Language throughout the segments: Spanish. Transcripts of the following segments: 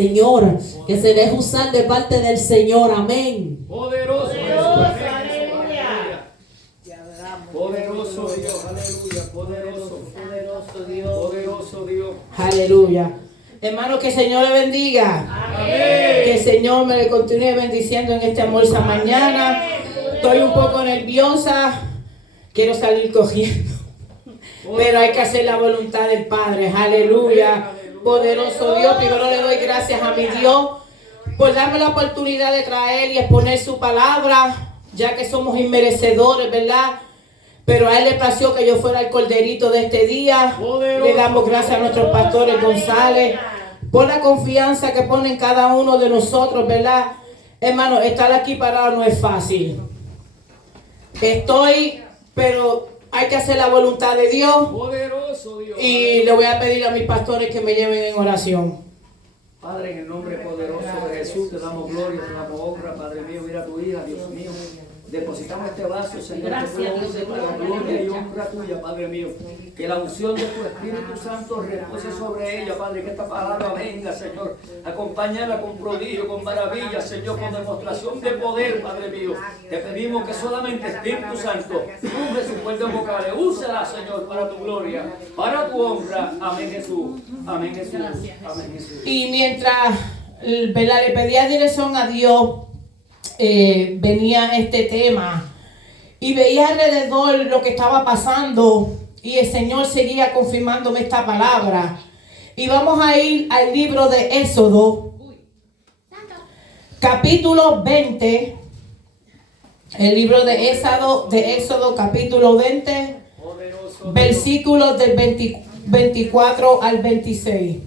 Señor, que se deje usar de parte del Señor, amén. Poderoso Dios, aleluya. Poderoso Dios, aleluya, poderoso Dios, poderoso Dios. Aleluya. Hermano, que el Señor le bendiga. Amén. Que el Señor me continúe bendiciendo en esta hermosa mañana. Estoy un poco nerviosa. Quiero salir cogiendo. Pero hay que hacer la voluntad del Padre. Aleluya. Poderoso Dios. Primero le doy gracias a mi Dios por darme la oportunidad de traer y exponer su palabra, ya que somos inmerecedores, ¿verdad? Pero a Él le plació que yo fuera el corderito de este día. Le damos gracias a nuestros pastores González por la confianza que ponen cada uno de nosotros, ¿verdad? Hermano, estar aquí parado no es fácil. Pero hay que hacer la voluntad de Dios. Poderoso Dios. Y le voy a pedir a mis pastores que me lleven en oración. Padre, en el nombre poderoso de Jesús, te damos gloria, te damos honra, Padre mío. Mira a tu hija, Dios mío. Depositamos este vaso, Señor, que tú lo uses para la gloria y honra tuya, Padre mío. Que la unción de tu Espíritu Santo repose sobre ella, Padre. Que esta palabra venga, Señor. Acompáñala con prodigio, con maravilla, Señor, con demostración de poder, Padre mío. Te pedimos que solamente Espíritu Santo cumple sus cuerdas vocales. Úsala, Señor, para tu gloria, para tu honra. Amén, Jesús. Amén, Jesús. Amén, Jesús. Y mientras, ¿verdad?, le pedía dirección a Dios, venía este tema y veía alrededor lo que estaba pasando y el Señor seguía confirmándome esta palabra. Y vamos a ir al libro de Éxodo, capítulo 20. El libro de Éxodo capítulo 20, versículos del 24 al 26.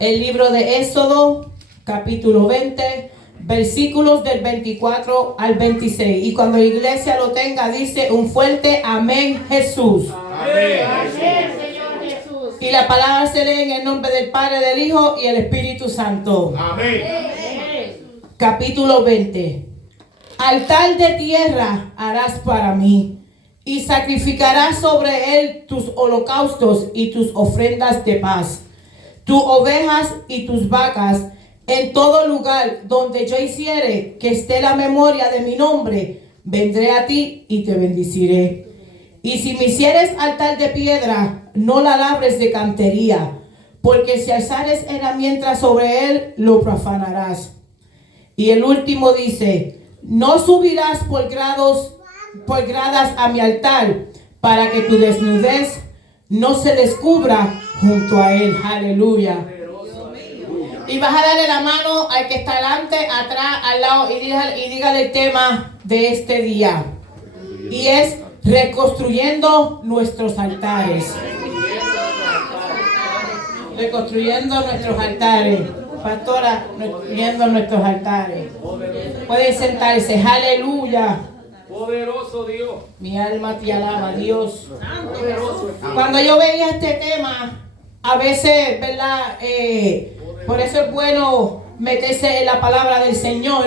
El libro de Éxodo, capítulo 20, versículos del 24 al 26. Y cuando la iglesia lo tenga, dice un fuerte amén, Jesús. Amén. Amén, Señor Jesús. Y la palabra se lee en el nombre del Padre, del Hijo y el Espíritu Santo. Amén. Capítulo 20. Altar de tierra harás para mí, y sacrificarás sobre él tus holocaustos y tus ofrendas de paz, tus ovejas y tus vacas, en todo lugar donde yo hiciere que esté la memoria de mi nombre, vendré a ti y te bendeciré. Y si me hicieres altar de piedra, no la labres de cantería, porque si alzares herramientas sobre él, lo profanarás. Y el último dice: no subirás por gradas a mi altar, para que tu desnudez no se descubra junto a él. Aleluya. Y vas a darle la mano al que está delante, atrás, al lado, y dígale el tema de este día. Y es reconstruyendo nuestros altares. Reconstruyendo nuestros altares. Pastora, reconstruyendo nuestros altares. Pueden sentarse. Aleluya. Poderoso Dios. Mi alma te alaba, Dios. Poderoso. Cuando yo veía este tema, a veces, ¿verdad? Por eso es bueno meterse en la palabra del Señor,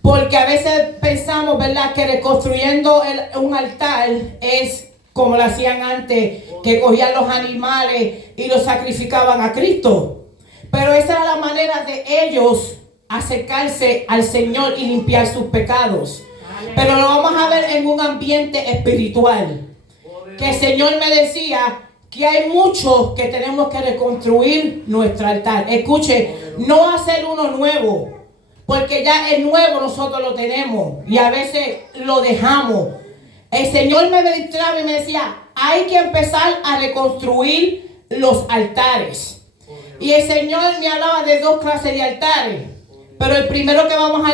porque a veces pensamos, ¿verdad?, que reconstruyendo un altar es como lo hacían antes, que cogían los animales y los sacrificaban a Cristo. Pero esa era la manera de ellos acercarse al Señor y limpiar sus pecados. Pero lo vamos a ver en un ambiente espiritual. Que el Señor me decía que hay muchos que tenemos que reconstruir nuestro altar. Escuche, no hacer uno nuevo, porque ya el nuevo nosotros lo tenemos y a veces lo dejamos. El Señor me ministraba y me decía, hay que empezar a reconstruir los altares. Y el Señor me hablaba de dos clases de altares. Pero el primero que vamos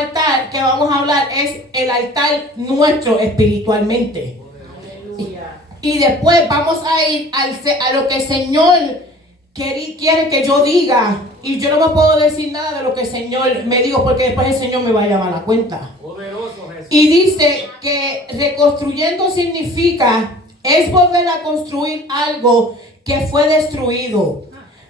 a hablar es el altar nuestro espiritualmente. Y después vamos a ir a lo que el Señor quiere que yo diga. Y yo no me puedo decir nada de lo que el Señor me dijo, porque después el Señor me va a llamar a la cuenta. Poderoso Jesús. Y dice que reconstruyendo significa es volver a construir algo que fue destruido,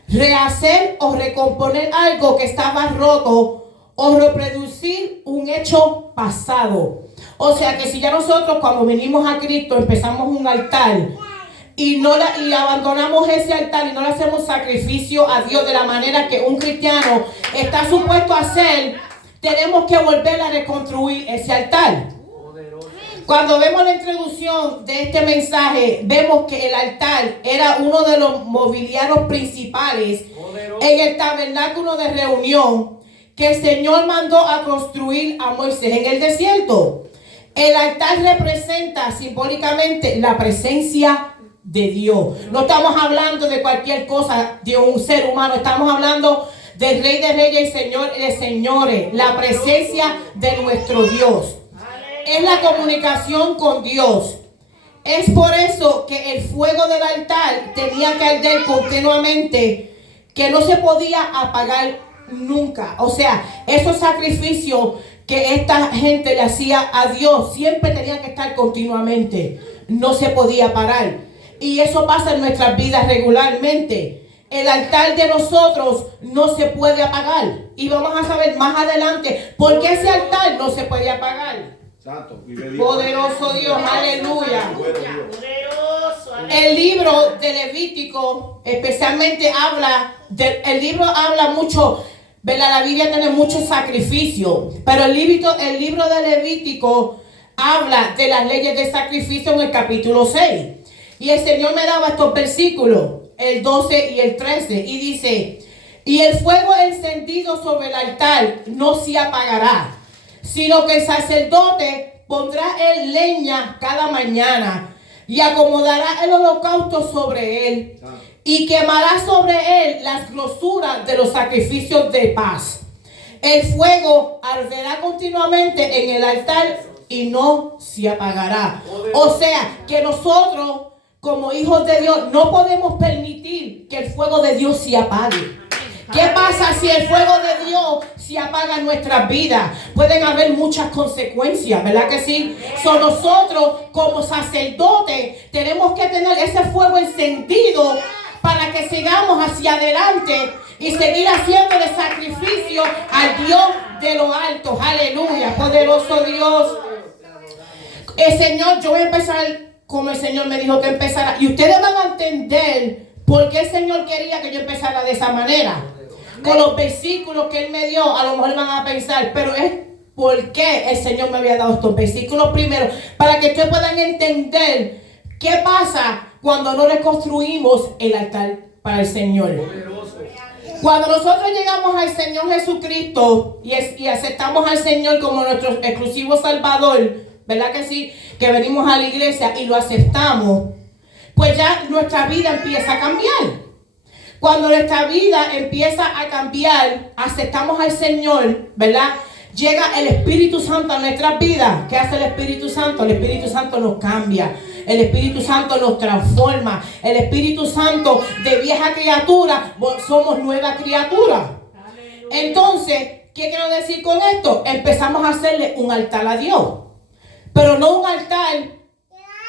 rehacer o recomponer algo que estaba roto, o reproducir un hecho pasado. O sea que si ya nosotros cuando venimos a Cristo empezamos un altar, y abandonamos ese altar y no le hacemos sacrificio a Dios de la manera que un cristiano está supuesto a hacer, tenemos que volver a reconstruir ese altar. Cuando vemos la introducción de este mensaje, vemos que el altar era uno de los mobiliarios principales en el tabernáculo de reunión que el Señor mandó a construir a Moisés en el desierto. El altar representa simbólicamente la presencia de Dios. No estamos hablando de cualquier cosa, de un ser humano. Estamos hablando del Rey de Reyes y Señor de Señores. La presencia de nuestro Dios. Es la comunicación con Dios. Es por eso que el fuego del altar tenía que arder continuamente, que no se podía apagar nunca. O sea, esos sacrificios que esta gente le hacía a Dios siempre tenían que estar continuamente. No se podía parar. Y eso pasa en nuestras vidas regularmente. El altar de nosotros no se puede apagar. Y vamos a saber más adelante por qué ese altar no se puede apagar. Santo, Poderoso Dios, aleluya. El libro de Levítico especialmente el libro habla mucho, ¿verdad? La Biblia tiene mucho sacrificio, pero el libro de Levítico habla de las leyes de sacrificio en el capítulo 6. Y el Señor me daba estos versículos, el 12 y el 13, y dice: y el fuego encendido sobre el altar no se apagará, sino que el sacerdote pondrá en leña cada mañana y acomodará el holocausto sobre él y quemará sobre él las grosuras de los sacrificios de paz. El fuego arderá continuamente en el altar y no se apagará. O sea, que nosotros como hijos de Dios no podemos permitir que el fuego de Dios se apague. ¿Qué pasa si el fuego de Dios se apaga en nuestras vidas? Pueden haber muchas consecuencias, ¿verdad que sí? Nosotros como sacerdotes tenemos que tener ese fuego encendido para que sigamos hacia adelante y seguir haciendo el sacrificio al Dios de lo alto. Aleluya, poderoso Dios. El Señor, yo voy a empezar como el Señor me dijo que empezara. Y ustedes van a entender por qué el Señor quería que yo empezara de esa manera. Con los versículos que Él me dio, a lo mejor van a pensar, pero es porque el Señor me había dado estos versículos primero, para que ustedes puedan entender qué pasa cuando no reconstruimos el altar para el Señor. Cuando nosotros llegamos al Señor Jesucristo y aceptamos al Señor como nuestro exclusivo Salvador, ¿verdad que sí? Que venimos a la iglesia y lo aceptamos, pues ya nuestra vida empieza a cambiar. Cuando nuestra vida empieza a cambiar, aceptamos al Señor, ¿verdad? Llega el Espíritu Santo a nuestras vidas. ¿Qué hace el Espíritu Santo? El Espíritu Santo nos cambia. El Espíritu Santo nos transforma. El Espíritu Santo, de vieja criatura, somos nueva criatura. Entonces, ¿qué quiero decir con esto? Empezamos a hacerle un altar a Dios. Pero no un altar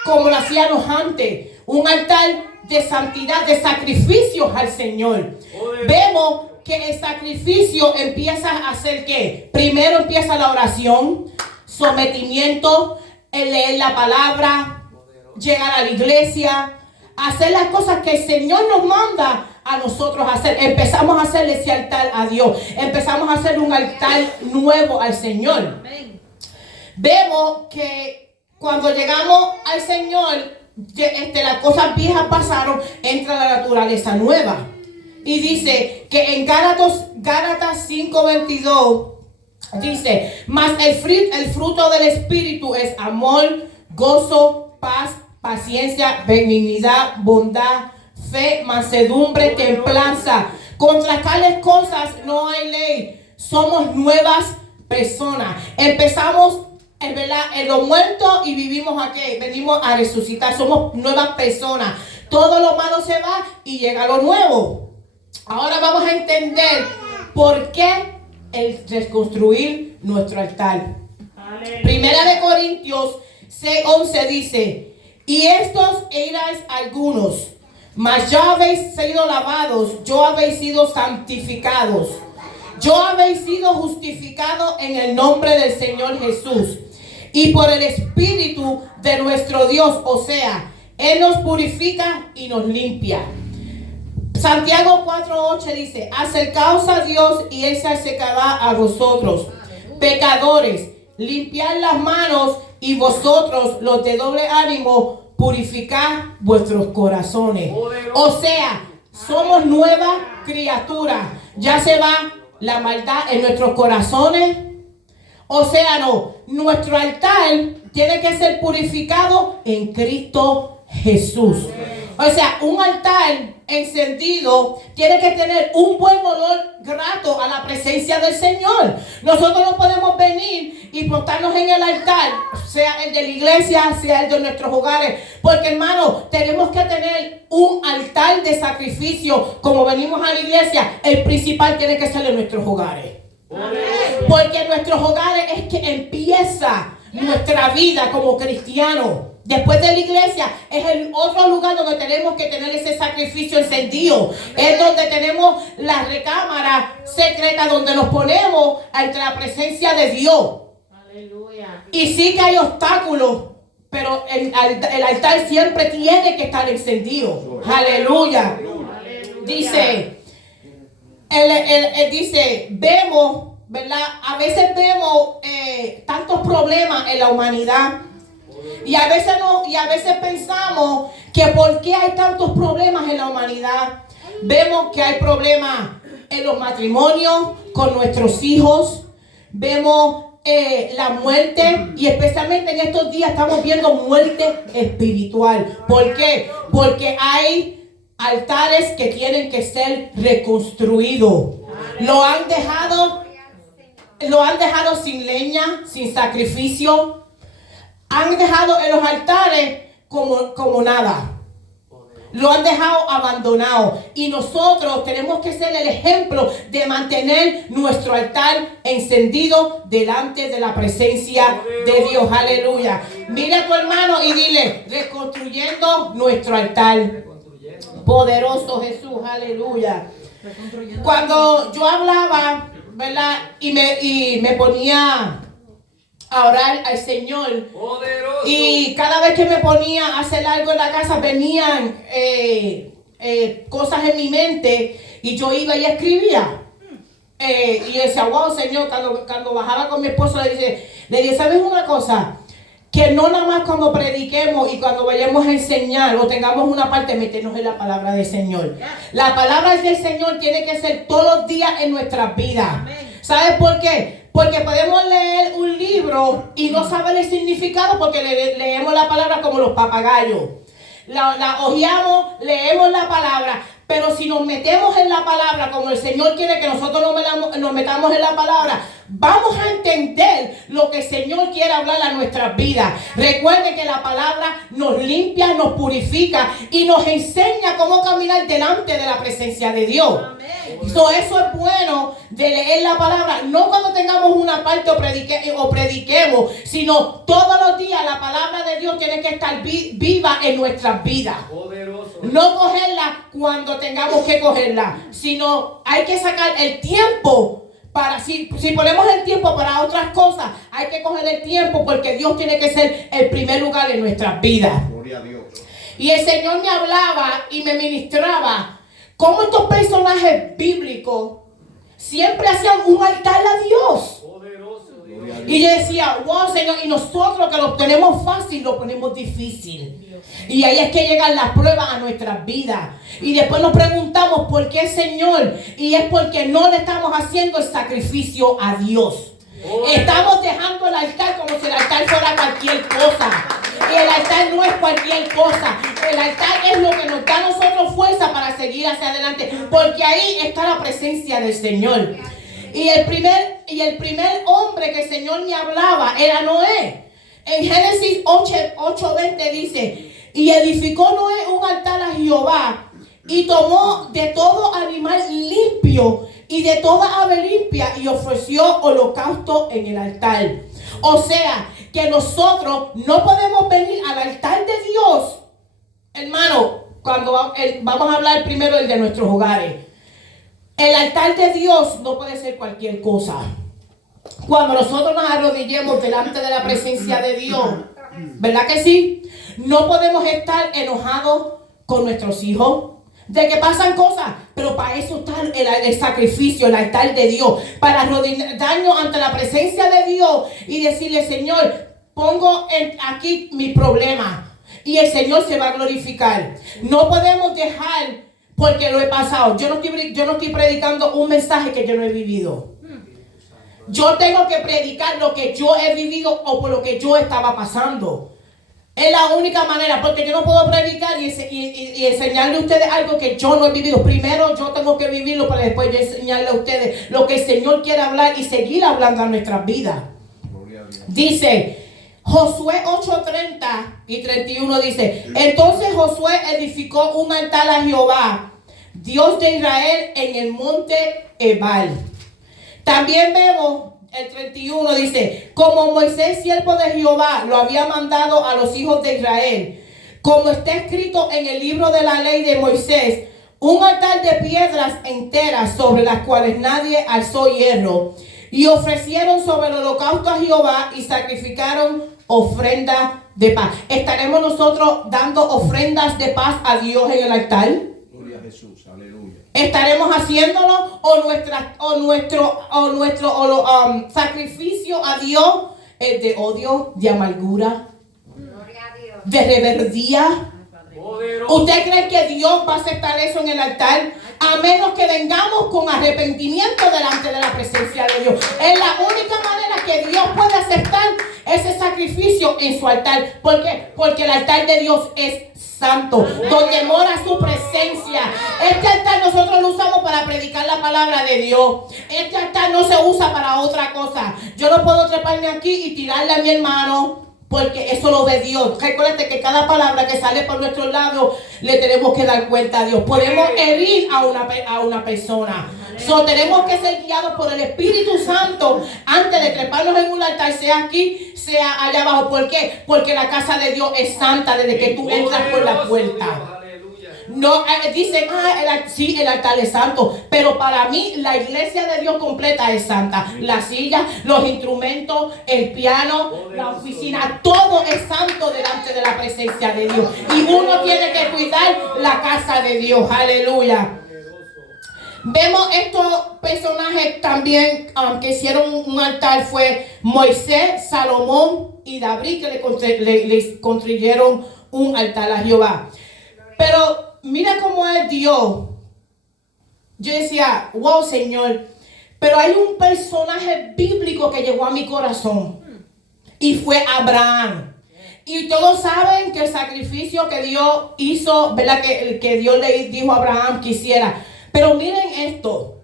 como lo hacíamos antes. Un altar de santidad, de sacrificios al Señor. Vemos que el sacrificio empieza a hacer ¿qué? Primero empieza la oración, sometimiento, el leer la palabra, llegar a la iglesia, hacer las cosas que el Señor nos manda a nosotros hacer. Empezamos a hacer ese altar a Dios. Empezamos a hacer un altar nuevo al Señor. Vemos que cuando llegamos al Señor, las cosas viejas pasaron, entra la naturaleza nueva. Y dice que en Gálatas 5:22 dice: mas el fruto del Espíritu es amor, gozo, paz, paciencia, benignidad, bondad, fe, mansedumbre, templanza. Contra tales cosas no hay ley. Somos nuevas personas. Empezamos en lo muerto y vivimos aquí. Venimos a resucitar. Somos nuevas personas. Todo lo malo se va y llega lo nuevo. Ahora vamos a entender por qué el reconstruir nuestro altar. Primera de Corintios 6:11 dice: y estos erais algunos, mas ya habéis sido lavados, yo habéis sido santificados, yo habéis sido justificados en el nombre del Señor Jesús y por el Espíritu de nuestro Dios. O sea, Él nos purifica y nos limpia. Santiago 4:8 dice, acercaos a Dios y Él se acercará a vosotros. Pecadores, limpiad las manos y vosotros, los de doble ánimo, purificad vuestros corazones. O sea, somos nuevas criaturas. Ya se va la maldad en nuestros corazones. O sea, no, nuestro altar tiene que ser purificado en Cristo Jesús. O sea, un altar encendido tiene que tener un buen olor grato a la presencia del Señor. Nosotros no podemos venir y botarnos en el altar, sea el de la iglesia, sea el de nuestros hogares, porque hermano, tenemos que tener un altar de sacrificio. Como venimos a la iglesia, el principal tiene que ser en nuestros hogares. Porque en nuestros hogares es que empieza nuestra vida como cristianos. Después de la iglesia es el otro lugar donde tenemos que tener ese sacrificio encendido. Es donde tenemos la recámara secreta donde nos ponemos ante la presencia de Dios. Aleluya. Y sí que hay obstáculos, pero el altar siempre tiene que estar encendido. Aleluya. Dice, él dice, vemos, ¿verdad? A veces vemos tantos problemas en la humanidad. Y a veces pensamos que por qué hay tantos problemas en la humanidad. Vemos que hay problemas en los matrimonios, con nuestros hijos. Vemos la muerte, y especialmente en estos días estamos viendo muerte espiritual. ¿Por qué? Porque hay altares que tienen que ser reconstruidos. Lo han dejado sin leña, sin sacrificio. Han dejado en los altares como nada. Lo han dejado abandonado. Y nosotros tenemos que ser el ejemplo de mantener nuestro altar encendido delante de la presencia de Dios. Aleluya. Mira a tu hermano y dile, reconstruyendo nuestro altar. Poderoso Jesús. Aleluya. Cuando yo hablaba, ¿verdad? Y me ponía a orar al Señor. Poderoso. Y cada vez que me ponía a hacer algo en la casa, venían cosas en mi mente, y yo iba y escribía. Y decía, wow, Señor, cuando bajaba con mi esposo, le dije, ¿sabes una cosa? Que no nada más cuando prediquemos y cuando vayamos a enseñar o tengamos una parte, meternos en la palabra del Señor. La palabra del Señor tiene que ser todos los días en nuestras vidas. ¿Sabes por qué? Porque podemos leer un libro y no saber el significado, porque leemos la palabra como los papagayos. La hojeamos, leemos la palabra, pero si nos metemos en la palabra como el Señor quiere que nosotros nos metamos en la palabra, vamos a entender lo que el Señor quiere hablar a nuestras vidas. Recuerden que la palabra nos limpia, nos purifica y nos enseña cómo caminar delante de la presencia de Dios. Eso es bueno de leer la palabra, no cuando tengamos una parte o prediquemos, sino todos los días. La palabra de Dios tiene que estar viva en nuestras vidas. Poderoso. No cogerla cuando tengamos que cogerla, sino hay que sacar el tiempo. Si ponemos el tiempo para otras cosas, hay que coger el tiempo, porque Dios tiene que ser el primer lugar en nuestras vidas. Gloria a Dios. Y el Señor me hablaba y me ministraba cómo estos personajes bíblicos siempre hacían un altar a Dios. Y yo decía, wow, Señor, y nosotros que lo tenemos fácil, lo ponemos difícil. Y ahí es que llegan las pruebas a nuestras vidas. Y después nos preguntamos, ¿por qué, Señor? Y es porque no le estamos haciendo el sacrificio a Dios. Estamos dejando el altar como si el altar fuera cualquier cosa. Y el altar no es cualquier cosa. El altar es lo que nos da a nosotros fuerza para seguir hacia adelante, porque ahí está la presencia del Señor. Y el primer hombre que el Señor me hablaba era Noé. En Génesis 8:20 dice, y edificó Noé un altar a Jehová, y tomó de todo animal limpio y de toda ave limpia, y ofreció holocausto en el altar. O sea, que nosotros no podemos venir al altar de Dios, hermano, cuando vamos a hablar primero el de nuestros hogares. El altar de Dios no puede ser cualquier cosa. Cuando nosotros nos arrodillemos delante de la presencia de Dios, ¿verdad que sí? No podemos estar enojados con nuestros hijos, de que pasan cosas, pero para eso está el sacrificio, el altar de Dios, para arrodillarnos ante la presencia de Dios y decirle, Señor, pongo aquí mi problema y el Señor se va a glorificar. No podemos dejar, porque lo he pasado. Yo no estoy predicando un mensaje que yo no he vivido. Yo tengo que predicar lo que yo he vivido o por lo que yo estaba pasando. Es la única manera, porque yo no puedo predicar y enseñarle a ustedes algo que yo no he vivido. Primero yo tengo que vivirlo para después yo enseñarle a ustedes lo que el Señor quiere hablar y seguir hablando a nuestras vidas. Dice Josué 8:30 y 31 dice, entonces Josué edificó un altar a Jehová, Dios de Israel, en el monte Ebal. También vemos el 31 dice, como Moisés, siervo de Jehová, lo había mandado a los hijos de Israel, como está escrito en el libro de la ley de Moisés, un altar de piedras enteras sobre las cuales nadie alzó hierro, y ofrecieron sobre el holocausto a Jehová y sacrificaron ofrenda de paz. ¿Estaremos nosotros dando ofrendas de paz a Dios en el altar? Gloria a Jesús, aleluya. ¿Estaremos haciéndolo o nuestro sacrificio a Dios es de odio, de amargura, de rebeldía? ¿Usted cree que Dios va a aceptar eso en el altar? A menos que vengamos con arrepentimiento delante de la presencia de Dios. Es la única manera que Dios puede aceptar ese sacrificio en su altar. ¿Por qué? Porque el altar de Dios es santo, donde mora su presencia. Este altar nosotros lo usamos para predicar la palabra de Dios. Este altar no se usa para otra cosa. Yo no puedo treparme aquí y tirarle a mi hermano, porque eso lo ve Dios. Recuérdate que cada palabra que sale por nuestros labios le tenemos que dar cuenta a Dios. Podemos herir a una persona. Tenemos que ser guiados por el Espíritu Santo antes de treparnos en un altar, sea aquí, sea allá abajo. ¿Por qué? Porque la casa de Dios es santa desde que tú entras por la puerta. No, dicen, sí, el altar es santo, pero para mí la iglesia de Dios completa es santa. La silla, los instrumentos, el piano, la oficina, todo es santo delante de la presencia de Dios. Y uno tiene que cuidar la casa de Dios. Aleluya. Vemos estos personajes también que hicieron un altar. Fue Moisés, Salomón y David, que le construyeron un altar a Jehová. Pero mira cómo es Dios. Yo decía, wow, Señor. Pero hay un personaje bíblico que llegó a mi corazón. Y fue Abraham. Y todos saben que el sacrificio que Dios hizo, ¿verdad? Que Dios le dijo a Abraham que hiciera. Pero miren esto.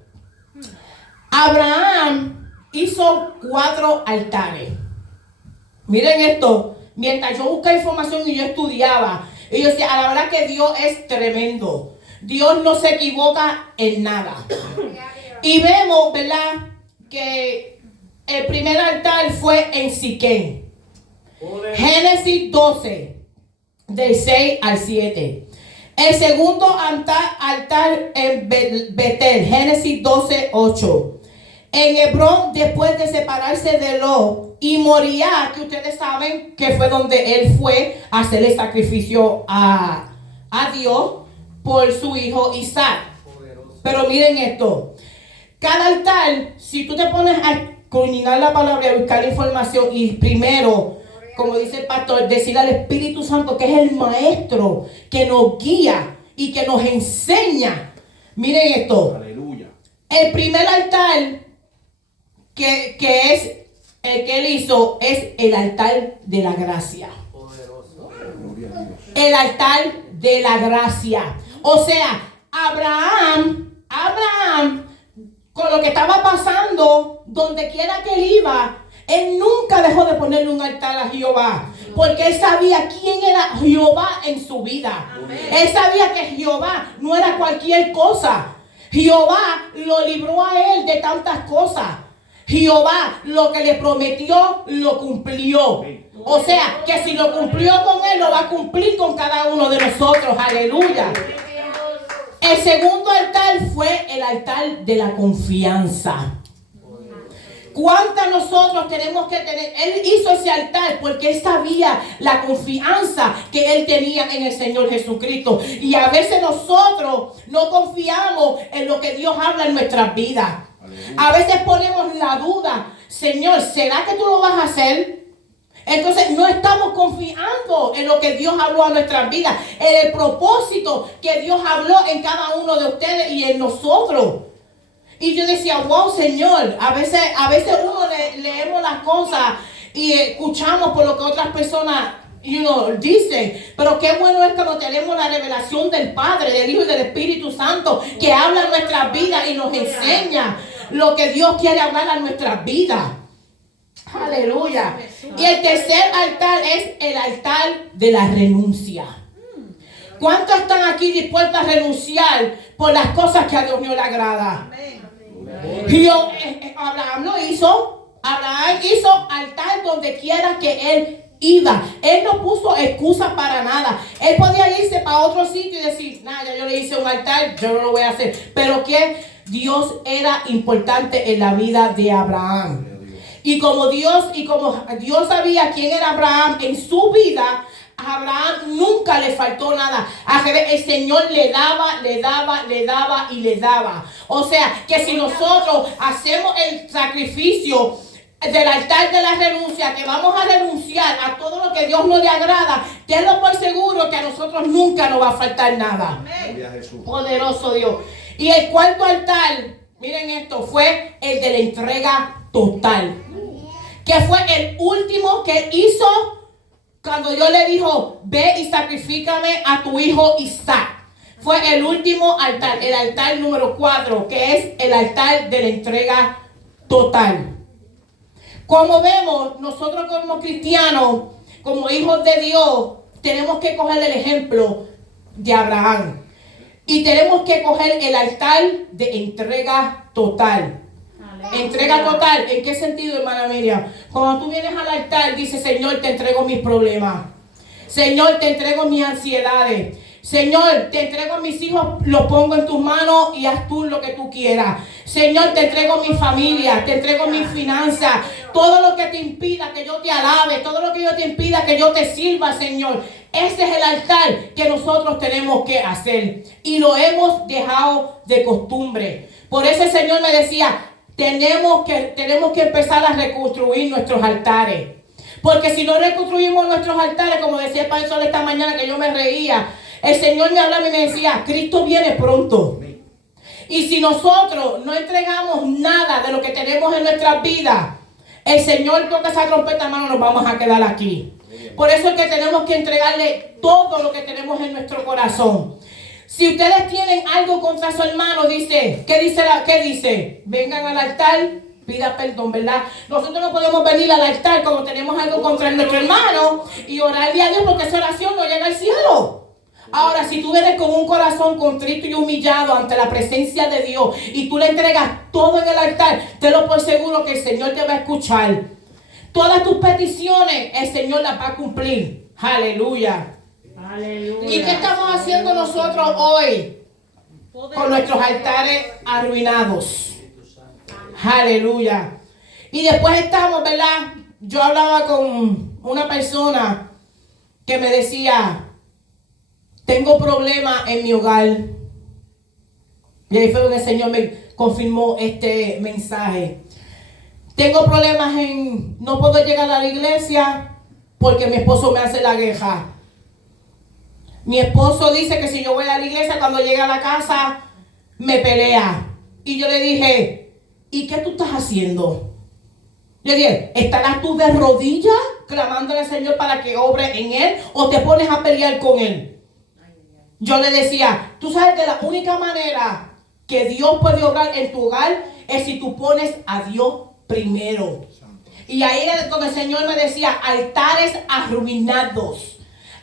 Abraham hizo 4 altares. Miren esto. Mientras yo buscaba información y yo estudiaba, y yo decía, a la verdad que Dios es tremendo. Dios no se equivoca en nada. Y vemos, ¿verdad?, que el primer altar fue en Siquén. Génesis 12, del 6 al 7. El segundo altar en Betel, Génesis 12, 8. En Hebrón, después de separarse de Lot, y Moriah, que ustedes saben que fue donde él fue a hacer el sacrificio a Dios por su hijo Isaac. Pero miren esto. Cada altar, si tú te pones a culminar la palabra y a buscar información, y primero, como dice el pastor, decir al Espíritu Santo, que es el maestro que nos guía y que nos enseña. Miren esto. Aleluya. El primer altar que es el que él hizo es el altar de la gracia. El altar de la gracia. O sea, Abraham, con lo que estaba pasando, donde quiera que él iba, él nunca dejó de ponerle un altar a Jehová, porque él sabía quién era Jehová en su vida. Él sabía que Jehová no era cualquier cosa. Jehová lo libró a él de tantas cosas. Jehová lo que le prometió lo cumplió. O sea, que si lo cumplió con él, lo va a cumplir con cada uno de nosotros. Aleluya. El segundo altar fue el altar de la confianza. ¿Cuántas nosotros tenemos que tener? Él hizo ese altar porque él sabía la confianza que él tenía en el Señor Jesucristo. Y a veces nosotros no confiamos en lo que Dios habla en nuestras vidas. A veces ponemos la duda, Señor, ¿será que tú lo vas a hacer? Entonces no estamos confiando en lo que Dios habló a nuestras vidas, en el propósito que Dios habló en cada uno de ustedes y en nosotros. Y yo decía, wow, Señor, a veces uno leemos las cosas y escuchamos por lo que otras personas dicen, pero qué bueno es cuando tenemos la revelación del Padre, del Hijo y del Espíritu Santo, que habla en nuestras vidas y nos enseña lo que Dios quiere hablar a nuestras vidas. Aleluya. Y el tercer altar es el altar de la renuncia. ¿Cuántos están aquí dispuestos a renunciar por las cosas que a Dios no le agrada? Abraham lo hizo. Abraham hizo altar donde quiera que él iba. Él no puso excusa para nada. Él podía irse para otro sitio y decir, nada, yo le hice un altar, yo no lo voy a hacer. Pero que Dios era importante en la vida de Abraham. Y como Dios sabía quién era Abraham en su vida, a Abraham nunca le faltó nada. El Señor le daba y le daba. O sea, que si nosotros hacemos el sacrificio del altar de la renuncia, que vamos a renunciar a todo lo que Dios no le agrada, tenlo por seguro que a nosotros nunca nos va a faltar nada. Amén. Poderoso Dios. Y el cuarto altar, miren esto, fue el de la entrega total. Que fue el último que hizo cuando Dios le dijo, ve y sacrifícame a tu hijo Isaac. Fue el último altar, el altar número 4, que es el altar de la entrega total. Como vemos, nosotros como cristianos, como hijos de Dios, tenemos que coger el ejemplo de Abraham. Y tenemos que coger el altar de entrega total. Entrega total, ¿en qué sentido, hermana Miriam? Cuando tú vienes al altar, dices, Señor, te entrego mis problemas. Señor, te entrego mis ansiedades. Señor, te entrego a mis hijos, los pongo en tus manos y haz tú lo que tú quieras. Señor, te entrego mi familia, te entrego mis finanzas. Todo lo que te impida que yo te alabe, todo lo que yo te impida que yo te sirva, Señor. Ese es el altar que nosotros tenemos que hacer. Y lo hemos dejado de costumbre. Por eso el Señor me decía, tenemos que empezar a reconstruir nuestros altares. Porque si no reconstruimos nuestros altares, como decía el Padre Sol esta mañana que yo me reía, el Señor me hablaba y me decía, Cristo viene pronto. Y si nosotros no entregamos nada de lo que tenemos en nuestras vidas, el Señor toca esa trompeta, hermano, nos vamos a quedar aquí. Por eso es que tenemos que entregarle todo lo que tenemos en nuestro corazón. Si ustedes tienen algo contra su hermano, ¿qué dice? Vengan al altar, pida perdón, ¿verdad? Nosotros no podemos venir al altar cuando tenemos algo contra nuestro hermano y orarle a Dios porque esa oración no llega al cielo. Ahora, si tú vienes con un corazón contrito y humillado ante la presencia de Dios y tú le entregas todo en el altar, tenlo por seguro que el Señor te va a escuchar. Todas tus peticiones, el Señor las va a cumplir. Aleluya. Aleluya. ¿Y qué estamos haciendo nosotros hoy con nuestros altares arruinados? Aleluya. Y después estamos, ¿verdad? Yo hablaba con una persona que me decía, tengo problemas en mi hogar. Y ahí fue donde el Señor me confirmó este mensaje. Tengo problemas no puedo llegar a la iglesia porque mi esposo me hace la queja. Mi esposo dice que si yo voy a la iglesia, cuando llega a la casa, me pelea. Y yo le dije, ¿y qué tú estás haciendo? Yo le dije, ¿estarás tú de rodillas clamándole al Señor para que obre en él o te pones a pelear con él? Yo le decía, tú sabes que la única manera que Dios puede obrar en tu hogar es si tú pones a Dios primero. Y ahí es donde el Señor me decía, altares arruinados.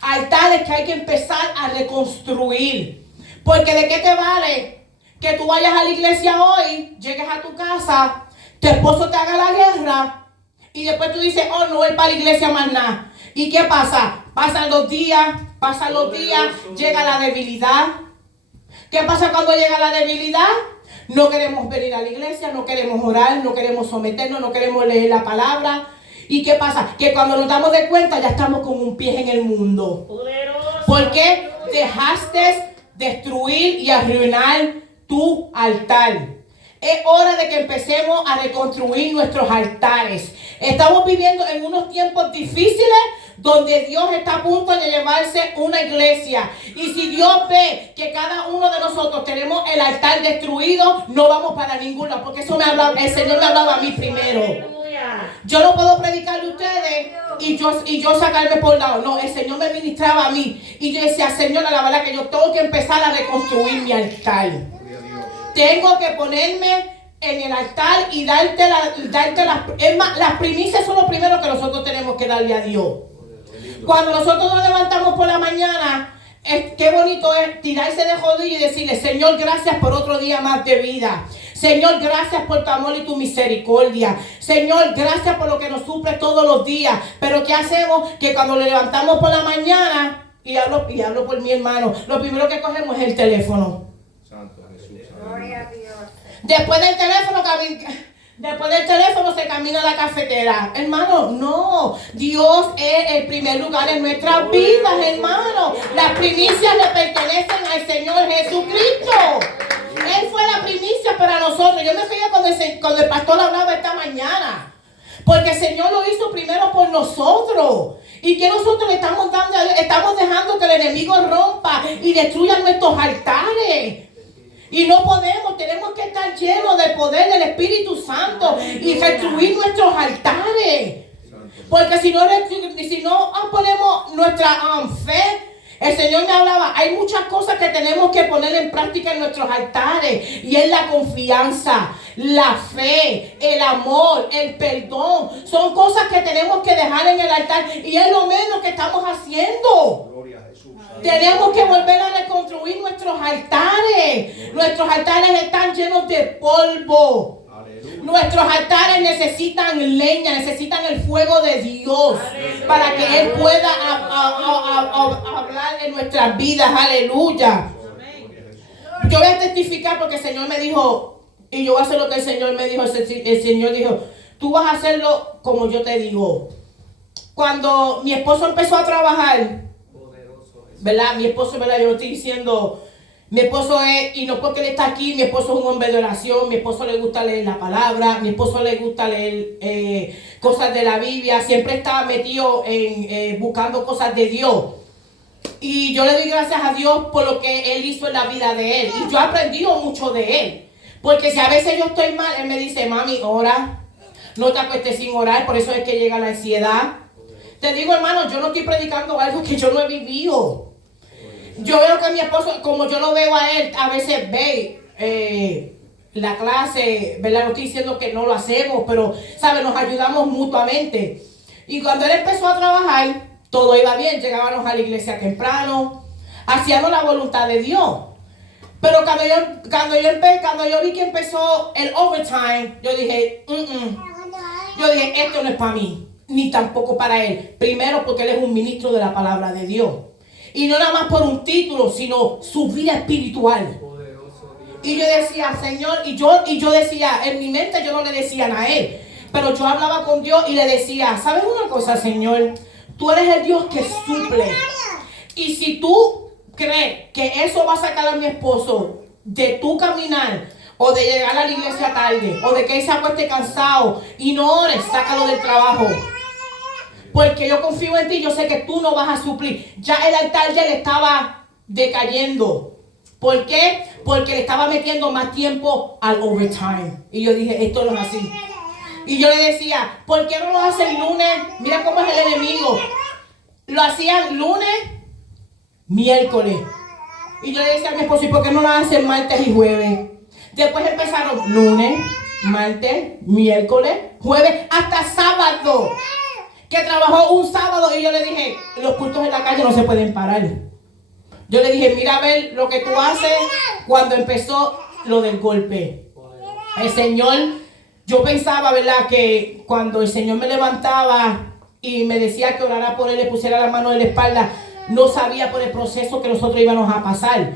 Altares que hay que empezar a reconstruir. Porque ¿de qué te vale que tú vayas a la iglesia hoy, llegues a tu casa, tu esposo te haga la guerra y después tú dices, oh, no voy para la iglesia más nada? ¿Y qué pasa? Pasan los días, llega la debilidad. ¿Qué pasa cuando llega la debilidad? No queremos venir a la iglesia, no queremos orar, no queremos someternos, no queremos leer la palabra. ¿Y qué pasa? Que cuando nos damos de cuenta ya estamos con un pie en el mundo. ¿Por qué dejaste destruir y arruinar tu altar? Es hora de que empecemos a reconstruir nuestros altares. Estamos viviendo en unos tiempos difíciles donde Dios está a punto de llevarse una iglesia. Y si Dios ve que cada uno de nosotros tenemos el altar destruido, no vamos para ningún lado. Porque eso el Señor me hablaba a mí primero. Yo no puedo predicarle a ustedes y yo sacarme por lado. No, el Señor me ministraba a mí. Y yo decía, Señor, la verdad que yo tengo que empezar a reconstruir mi altar. Tengo que ponerme en el altar y darte las primicias son lo primero que nosotros tenemos que darle a Dios. Cuando nosotros nos levantamos por la mañana, qué bonito es tirarse de rodillas y decirle, Señor, gracias por otro día más de vida. Señor, gracias por tu amor y tu misericordia. Señor, gracias por lo que nos suple todos los días. Pero ¿qué hacemos? Que cuando le levantamos por la mañana, y hablo por mi hermano, lo primero que cogemos es el teléfono. Santo Jesús. Gloria a Dios. Después del teléfono se camina a la cafetera. Hermano, no. Dios es el primer lugar en nuestras vidas, hermano. Las primicias le pertenecen al Señor Jesucristo. Él fue la primicia para nosotros. Yo me fijé cuando el pastor hablaba esta mañana. Porque el Señor lo hizo primero por nosotros. ¿Y que nosotros le estamos dando a Dios? Estamos dejando que el enemigo rompa y destruya nuestros altares. Y no podemos, tenemos que estar llenos del poder del Espíritu Santo y restituir nuestros altares. Porque si no ponemos nuestra fe, el Señor me hablaba, hay muchas cosas que tenemos que poner en práctica en nuestros altares. Y es la confianza, la fe, el amor, el perdón. Son cosas que tenemos que dejar en el altar. Y es lo menos que estamos haciendo. Gloria a Jesús. Tenemos que volver a reconstruir nuestros altares. Nuestros altares están llenos de polvo. Aleluya. Nuestros altares necesitan leña, necesitan el fuego de Dios. Aleluya. Para que Él pueda hablar en nuestras vidas. Aleluya. Yo voy a testificar porque el Señor me dijo, y yo voy a hacer lo que el Señor me dijo. El Señor dijo, tú vas a hacerlo como yo te digo. Cuando mi esposo empezó a trabajar, ¿verdad? Mi esposo, ¿verdad? Yo estoy diciendo, mi esposo es, y no porque él está aquí, mi esposo es un hombre de oración, mi esposo le gusta leer la palabra, mi esposo le gusta leer cosas de la Biblia, siempre está metido en buscando cosas de Dios. Y yo le doy gracias a Dios por lo que Él hizo en la vida de él. Y yo he aprendido mucho de Él. Porque si a veces yo estoy mal, Él me dice, mami, ora, no te acuestes sin orar, por eso es que llega la ansiedad. Te digo, hermano, yo no estoy predicando algo que yo no he vivido. Yo veo que mi esposo, como yo lo veo a él, a veces ve la clase, ¿verdad? No estoy diciendo que no lo hacemos, pero, ¿sabes? Nos ayudamos mutuamente. Y cuando él empezó a trabajar, todo iba bien. Llegábamos a la iglesia temprano, hacíamos la voluntad de Dios. Pero cuando yo vi que empezó el overtime, yo dije, esto no es para mí, ni tampoco para él. Primero porque él es un ministro de la palabra de Dios. Y no nada más por un título, sino su vida espiritual. Y yo decía, Señor, y yo decía, en mi mente yo no le decía nada a él, pero yo hablaba con Dios y le decía, ¿sabes una cosa, Señor? Tú eres el Dios que suple. Y si tú crees que eso va a sacar a mi esposo de tu caminar, o de llegar a la iglesia tarde, o de que él se acueste cansado y no ores, sácalo del trabajo. Porque yo confío en ti, yo sé que tú no vas a suplir. Ya el altar ya le estaba decayendo. ¿Por qué? Porque le estaba metiendo más tiempo al overtime. Y yo dije, esto no es así. Y yo le decía, ¿por qué no lo hacen lunes? Mira cómo es el enemigo. Lo hacían lunes, miércoles. Y yo le decía a mi esposo, ¿y por qué no lo hacen martes y jueves? Después empezaron lunes, martes, miércoles, jueves, hasta sábado. Que trabajó un sábado y yo le dije, los cultos en la calle no se pueden parar. Yo le dije, mira a ver lo que tú haces cuando empezó lo del golpe. El Señor, yo pensaba, ¿verdad? Que cuando el Señor me levantaba y me decía que orara por él, le pusiera la mano en la espalda, no sabía por el proceso que nosotros íbamos a pasar.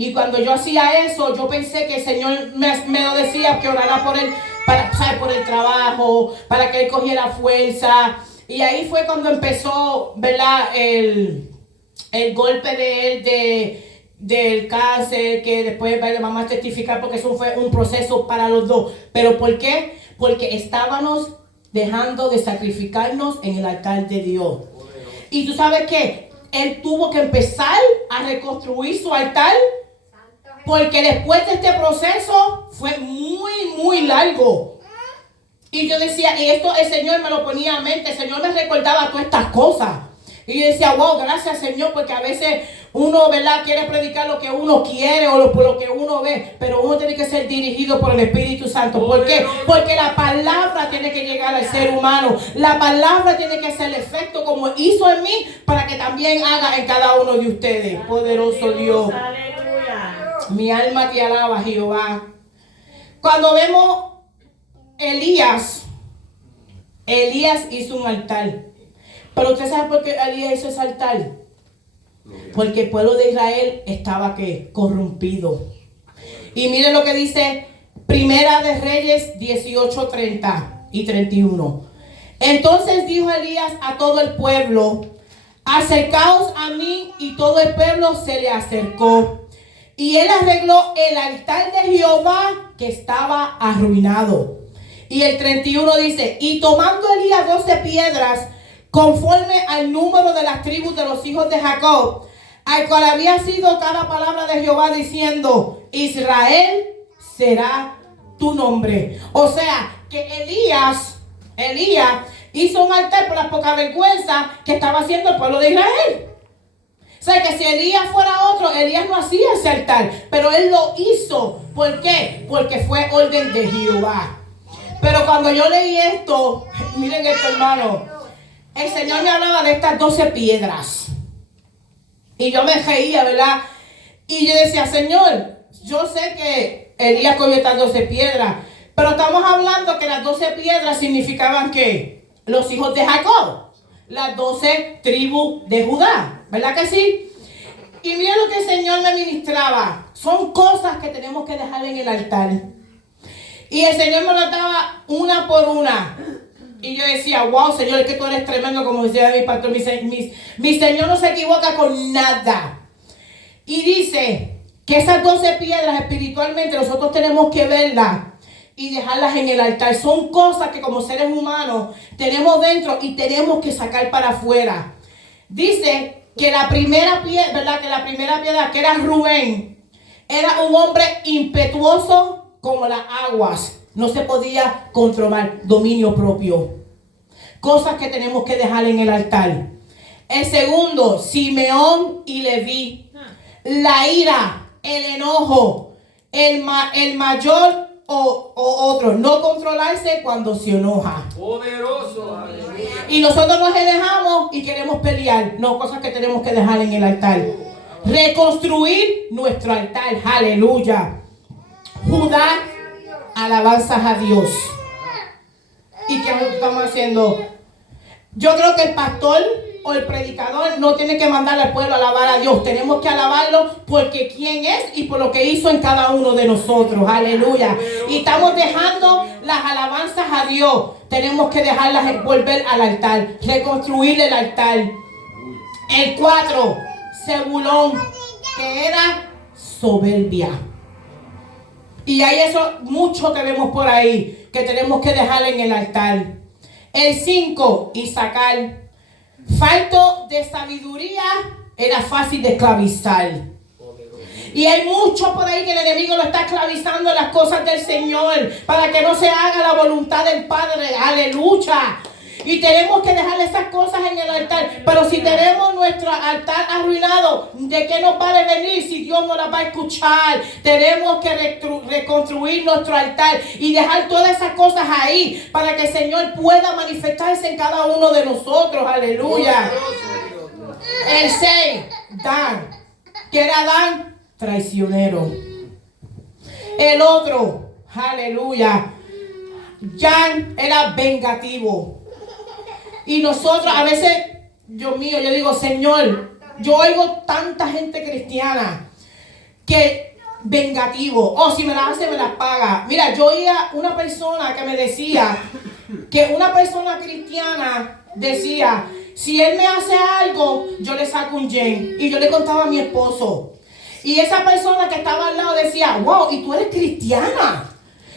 Y cuando yo hacía eso, yo pensé que el Señor me lo decía, que orara por él, ¿sabe? Por el trabajo, para que él cogiera fuerza. Y ahí fue cuando empezó, ¿verdad? El golpe de él, del cáncer, que después vamos a testificar, porque eso fue un proceso para los dos. ¿Pero por qué? Porque estábamos dejando de sacrificarnos en el altar de Dios. Y tú sabes que él tuvo que empezar a reconstruir su altar, porque después de este proceso fue muy largo. Y yo decía, y esto el Señor me lo ponía en mente, el Señor me recordaba todas estas cosas. Y yo decía, wow, gracias Señor, porque a veces uno, ¿verdad?, quiere predicar lo que uno quiere o por lo que uno ve, pero uno tiene que ser dirigido por el Espíritu Santo. ¿Por qué? Porque la palabra tiene que llegar al ser humano. La palabra tiene que hacer el efecto como hizo en mí, para que también haga en cada uno de ustedes. Poderoso Dios. Aleluya. Mi alma te alaba, Jehová. Cuando vemos Elías hizo un altar. Pero usted sabe por qué Elías hizo ese altar. Porque el pueblo de Israel estaba ¿qué? Corrompido. Y miren lo que dice Primera de Reyes 18:30 y 31. Entonces dijo Elías a todo el pueblo: acercaos a mí. Y todo el pueblo se le acercó. Y él arregló el altar de Jehová, que estaba arruinado. Y el 31 dice: y tomando Elías 12 piedras, conforme al número de las tribus de los hijos de Jacob, al cual había sido cada palabra de Jehová, diciendo: Israel será tu nombre. O sea, que Elías hizo un altar por la poca vergüenza que estaba haciendo el pueblo de Israel. O sea, que si Elías fuera otro, Elías no hacía ese altar, pero él lo hizo. ¿Por qué? Porque fue orden de Jehová. Pero cuando yo leí esto, miren esto, hermano, el Señor me hablaba de estas 12 piedras. Y yo me reía, ¿verdad? Y yo decía: Señor, yo sé que Elías cogió estas 12 piedras, pero estamos hablando que las 12 piedras significaban ¿qué? Los hijos de Jacob, las 12 tribus de Judá, ¿verdad que sí? Y mira lo que el Señor me ministraba. Son cosas que tenemos que dejar en el altar. Y el Señor me lo daba una por una. Y yo decía: wow, Señor, es que tú eres tremendo, como decía mi pastor. Mi Señor no se equivoca con nada. Y dice que esas 12 piedras espiritualmente nosotros tenemos que verlas y dejarlas en el altar. Son cosas que como seres humanos tenemos dentro y tenemos que sacar para afuera. Dice que la primera piedra, ¿verdad? Que la primera piedra, que era Rubén, era un hombre impetuoso como las aguas. No se podía controlar, dominio propio. Cosas que tenemos que dejar en el altar. El segundo, Simeón y Leví. La ira, el enojo, el mayor o otro. No controlarse cuando se enoja. Poderoso. Y nosotros nos enojamos y queremos pelear. No, cosas que tenemos que dejar en el altar. Reconstruir nuestro altar. Aleluya. Judá, alabanzas a Dios. ¿Y qué estamos haciendo? Yo creo que el pastor o el predicador no tiene que mandar al pueblo a alabar a Dios. Tenemos que alabarlo porque quién es y por lo que hizo en cada uno de nosotros. Aleluya. Y estamos dejando las alabanzas a Dios. Tenemos que dejarlas volver al altar. Reconstruir el altar. El 4, Zebulón, que era soberbia. Y hay eso mucho que vemos por ahí, que tenemos que dejar en el altar. El 5, Isacar. Falto de sabiduría, era fácil de esclavizar. Y hay mucho por ahí que el enemigo lo está esclavizando en las cosas del Señor, para que no se haga la voluntad del Padre. Aleluya. Y tenemos que dejar esas cosas en el altar. Pero si tenemos nuestro altar arruinado, ¿de qué nos va a venir si Dios no la va a escuchar? Tenemos que reconstruir nuestro altar y dejar todas esas cosas ahí para que el Señor pueda manifestarse en cada uno de nosotros. Aleluya. El 6, Dan. ¿Qué era Dan? Traicionero. El otro, aleluya, Jan era vengativo. Y nosotros a veces, Dios mío, yo digo: Señor, yo oigo tanta gente cristiana que vengativo. O si me las hace, me las paga. Mira, yo oía una persona que me decía que una persona cristiana decía, si él me hace algo, yo le saco un yen. Y yo le contaba a mi esposo. Y esa persona que estaba al lado decía, wow, y tú eres cristiana.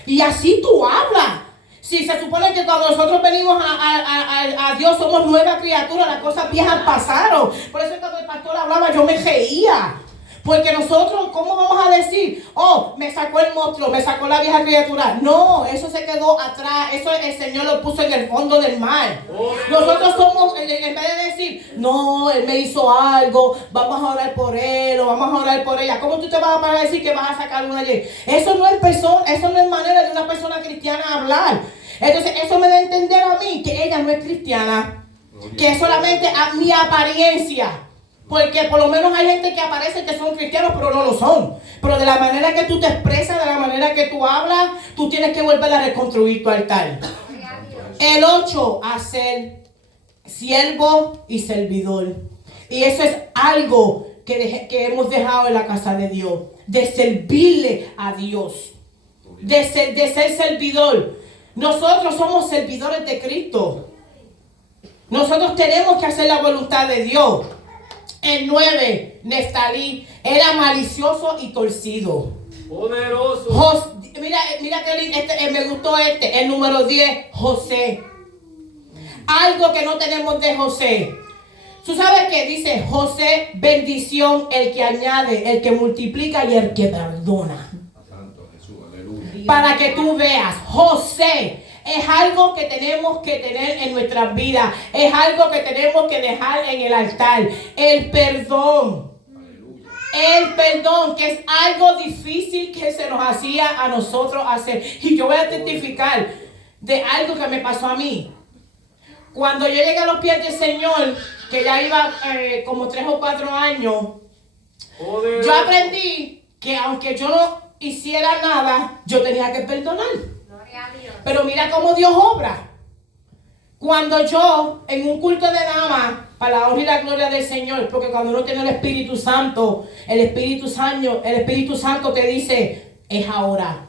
Y así tú hablas. Si se supone que cuando nosotros venimos a Dios somos nueva criatura, las cosas viejas pasaron. Por eso cuando el pastor hablaba yo me reía. Porque nosotros, ¿cómo vamos a decir? Oh, me sacó el monstruo, me sacó la vieja criatura. No, eso se quedó atrás. Eso el Señor lo puso en el fondo del mar. Nosotros somos, en vez de decir, no, Él me hizo algo, vamos a orar por Él o vamos a orar por ella. ¿Cómo tú te vas a parar a decir que vas a sacar una ley? Eso no es manera de una persona cristiana hablar. Entonces, eso me da a entender a mí que ella no es cristiana. Que es solamente a mi apariencia. Porque por lo menos hay gente que aparece que son cristianos, pero no lo son. Pero de la manera que tú te expresas, de la manera que tú hablas, tú tienes que volver a reconstruir tu altar. El 8, hacer siervo y servidor. Y eso es algo que hemos dejado en la casa de Dios. De servirle a Dios. De ser servidor. Nosotros somos servidores de Cristo. Nosotros tenemos que hacer la voluntad de Dios. El 9, Neftalí, era malicioso y torcido. Poderoso. Mira que me gustó el número 10, José. Algo que no tenemos de José. ¿Tú sabes qué? Dice José, bendición, el que añade, el que multiplica y el que perdona. Santo Jesús, aleluya. Para que tú veas, José es algo que tenemos que tener en nuestras vidas. Es algo que tenemos que dejar en el altar. El perdón. Aleluya. El perdón, que es algo difícil que se nos hacía a nosotros hacer. Y yo voy a testificar de algo que me pasó a mí. Cuando yo llegué a los pies del Señor, que ya iba como 3 o 4 años, Poderoso. yo aprendí que aunque yo no hiciera nada, yo tenía que perdonar. Pero mira cómo Dios obra. Cuando yo, en un culto de damas, para la honra y la gloria del Señor, porque cuando uno tiene el Espíritu Santo, el Espíritu Santo te dice, es ahora.